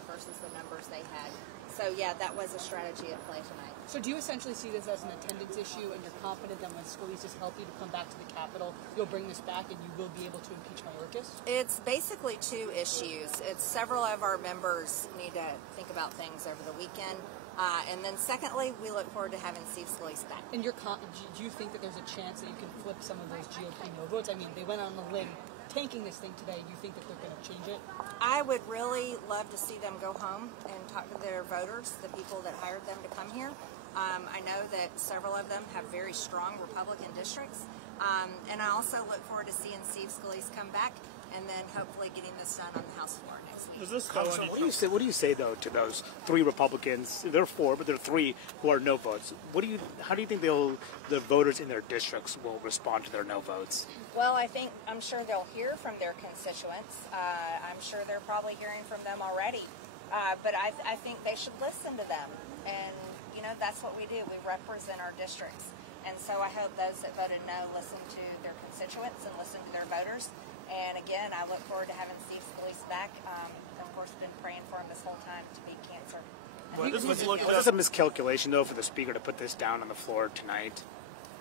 had versus the numbers they had. So, yeah, that was a strategy at play tonight. So do you essentially see this as an attendance issue, and you're confident that when Scalise is healthy to come back to the Capitol, you'll bring this back and you will be able to impeach Mayorkas? It's basically two issues. It's several of our members need to think about things over the weekend. And then secondly, we look forward to having Steve Scalise back. And do you think that there's a chance that you can flip some of those GOP no votes? I mean, they went on the limb tanking this thing today. Do you think that they're going to change it? I would really love to see them go home and talk to their voters, the people that hired them to come here. I know that several of them have very strong Republican districts. And I also look forward to seeing Steve Scalise come back and then hopefully getting this done on the House floor next week. What do you say though to those three Republicans? There are four, but there are three who are no votes. How do you think the voters in their districts will respond to their no votes? Well, I'm sure they'll hear from their constituents. I'm sure they're probably hearing from them already. But I think they should listen to them. And, that's what we do. We represent our districts. And so I hope those that voted no listen to their constituents and listen to their voters. And again, I look forward to having Steve Scalise back. Of course, been praying for him this whole time to beat cancer. Was this a miscalculation, though, for the Speaker to put this down on the floor tonight?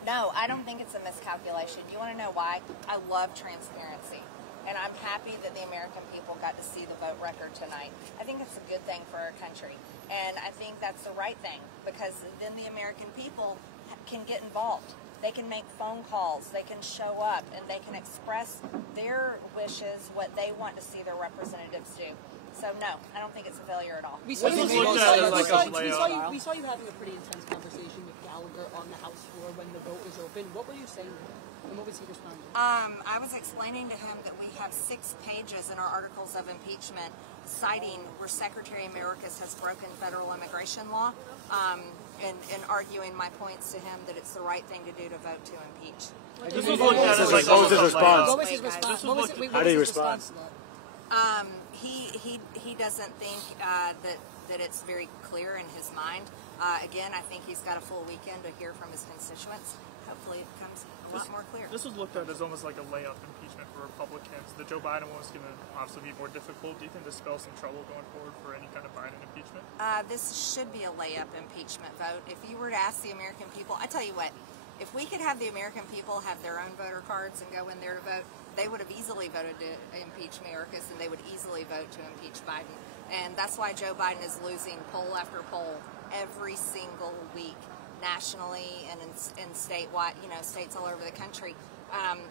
No, I don't think it's a miscalculation. You want to know why? I love transparency. And I'm happy that the American people got to see the vote record tonight. I think it's a good thing for our country. And I think that's the right thing, because then the American people can get involved. They can make phone calls, they can show up, and they can express their wishes, what they want to see their representatives do. So no, I don't think it's a failure at all. We saw you having a pretty intense conversation with Gallagher on the House floor when the vote was open. What were you saying, and what was he responding? I was explaining to him that we have 6 pages in our articles of impeachment citing where Secretary Mayorkas has broken federal immigration law, and arguing my points to him that it's the right thing to do to vote to impeach. What was his response? What was his response? How did he respond? He doesn't think that it's very clear in his mind. Again, I think he's got a full weekend to hear from his constituents. Hopefully it becomes a lot more clear. This was looked at as almost like a layup impeachment for Republicans. The Joe Biden one was going to obviously be more difficult. Do you think this spells some trouble going forward for any kind of Biden impeachment? This should be a layup impeachment vote. If you were to ask the American people, I tell you what, if we could have the American people have their own voter cards and go in there to vote, they would have easily voted to impeach Mayorkas, and they would easily vote to impeach Biden. And that's why Joe Biden is losing poll after poll every single week, nationally and in statewide, states all over the country.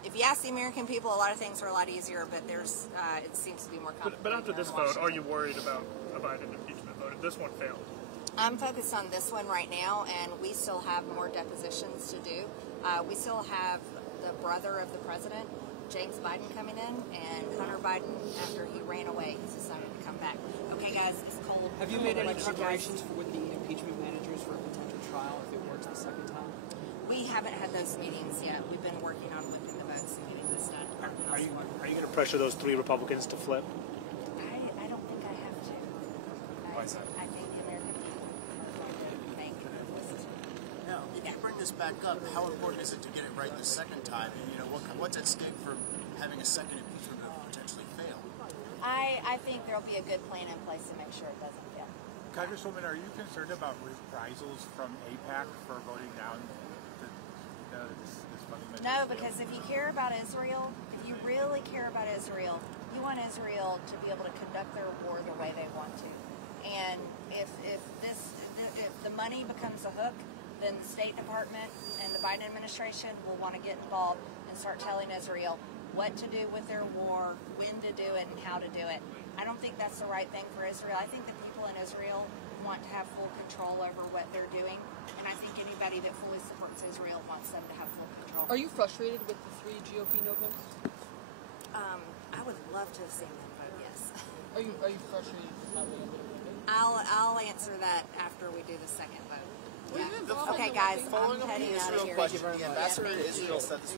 If you ask the American people, a lot of things are a lot easier, but it seems to be more complicated. But after this vote, are you worried about a Biden impeachment vote? If this one failed? I'm focused on this one right now, and we still have more depositions to do. We still have the brother of the president, James Biden, coming in, and Hunter Biden, after he ran away, he's decided to come back. Okay, guys, it's cold. Have you made any preparations with the impeachment managers for a potential trial if it works the second time? We haven't had those meetings yet. We've been working on whipping the votes and getting this done. Are you going to pressure those 3 Republicans to flip? I don't think I have to. Why is that? I think the American people are going to make decisions. Now, if you bring this back up, how important is it to get it right the second time? And, what's at stake for having a second impeachment that potentially fail? I think there'll be a good plan in place to make sure it doesn't fail. Congresswoman, are you concerned about reprisals from AIPAC for voting down this funding? No, because if you care about Israel, if you really care about Israel, you want Israel to be able to conduct their war the way they want to. And if the money becomes a hook, then the State Department and the Biden administration will want to get involved and start telling Israel what to do with their war, when to do it, and how to do it. I don't think that's the right thing for Israel. I think the people in Israel want to have full control over what they're doing, and I think anybody that fully supports Israel wants them to have full control. Are you frustrated with the 3 GOP no votes? I would love to have seen them vote yes. Are you frustrated with how they ended I'll up? answer that after we do the second vote. Yeah. Okay, guys, I'm heading out of here. The ambassador to Israel said this